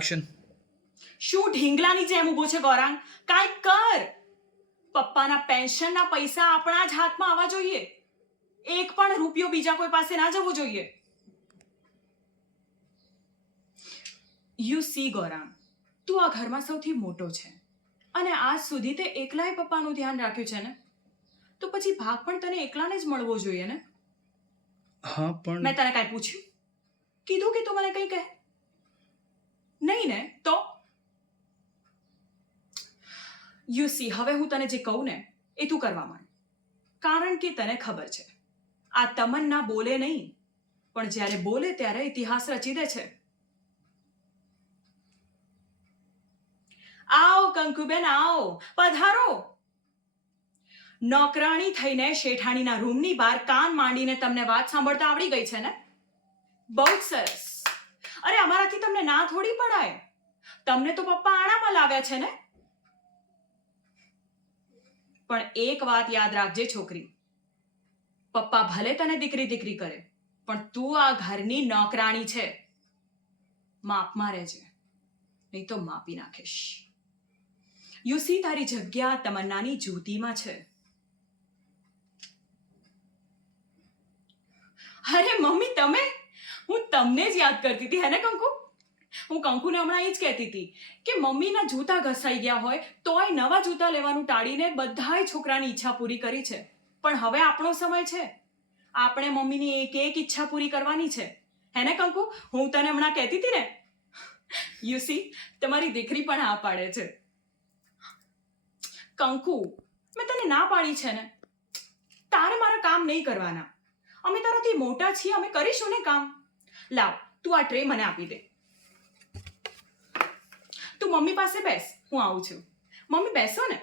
Action. શું ઢીંગલાની જેમ ઊભો છે ગૌરાંગ? કાંઈક કર. પપ્પાના પેન્શનના પૈસા આપણા જ હાથમાં આવવા જોઈએ. એક પણ રૂપિયો બીજા કોઈ પાસે ના જવો જોઈએ. યુ સી ગૌરાંગ, તું આ ઘરમાં સૌથી મોટો છે અને આજ સુધી તે એકલાય પપ્પાનું ધ્યાન રાખ્યું છે ને, તો પછી ભાગ પણ તને એકલાને જ મળવો જોઈએ ને. હા પણ મેં તને કાંઈ પૂછ્યું? કીધું કે તું મને કંઈ કહે? નહીં ને? તો યુ સી, હવે હું તને જે કહું ને એ તું કરવા માંડ. કારણ કે તને ખબર છે આ તમન્ના બોલે નહીં, પણ જ્યારે બોલે ત્યારે ઇતિહાસ રચી દે છે. આવો કંકુબેન, આવો, પધારો. નોકરાણી થઈને શેઠાણીના રૂમની બહાર કાન માંડીને તમને વાત સાંભળતા આવડી ગઈ છે ને? બહુ જ સરસ. અરે અમારાથી તમને ના થોડી પડાય. તમને તો પપ્પા આણામાં લાવ્યા છે ને. પણ એક વાત યાદ રાખજે છોકરી, પપ્પા ભલે તને દીકરી દીકરી કરે, પણ તું આ ઘરની નોકરાણી છે. માપમાં રહેજે, નહીં તો માપી નાખીશ. યુ સી, તારી જગ્યા તમન્નાની જૂતીમાં છે. અરે મમ્મી, તમે? હું તમને જ યાદ કરતી હતી, હે ને કંકુ? હું કંકુને હમણાં એ જ કહેતી હતી કે મમ્મીના જૂતા ઘસાઈ ગયા હોય તોય નવા જૂતા લેવાનું ટાળીને બધાય છોકરાની ઈચ્છા પૂરી કરી છે. પણ હવે આપણો સમય છે, આપણે મમ્મીની એક એક ઈચ્છા પૂરી કરવાની છે, હે ને કંકુ? હું તને હમણાં કહેતી હતી ને. યુ સી, તમારી દીકરી પણ હા પાડે છે. કંકુ, મેં તને ના પાડી છે ને, તારે મારા કામ નહીં કરવાના. અમે તારાથી મોટા છીએ, અમે કરીશું ને કામ. લાવ, તું આ ટ્રે મને આપી દે. તું મમ્મી પાસે બેસ, હું આવું છું. મમ્મી બેસો ને.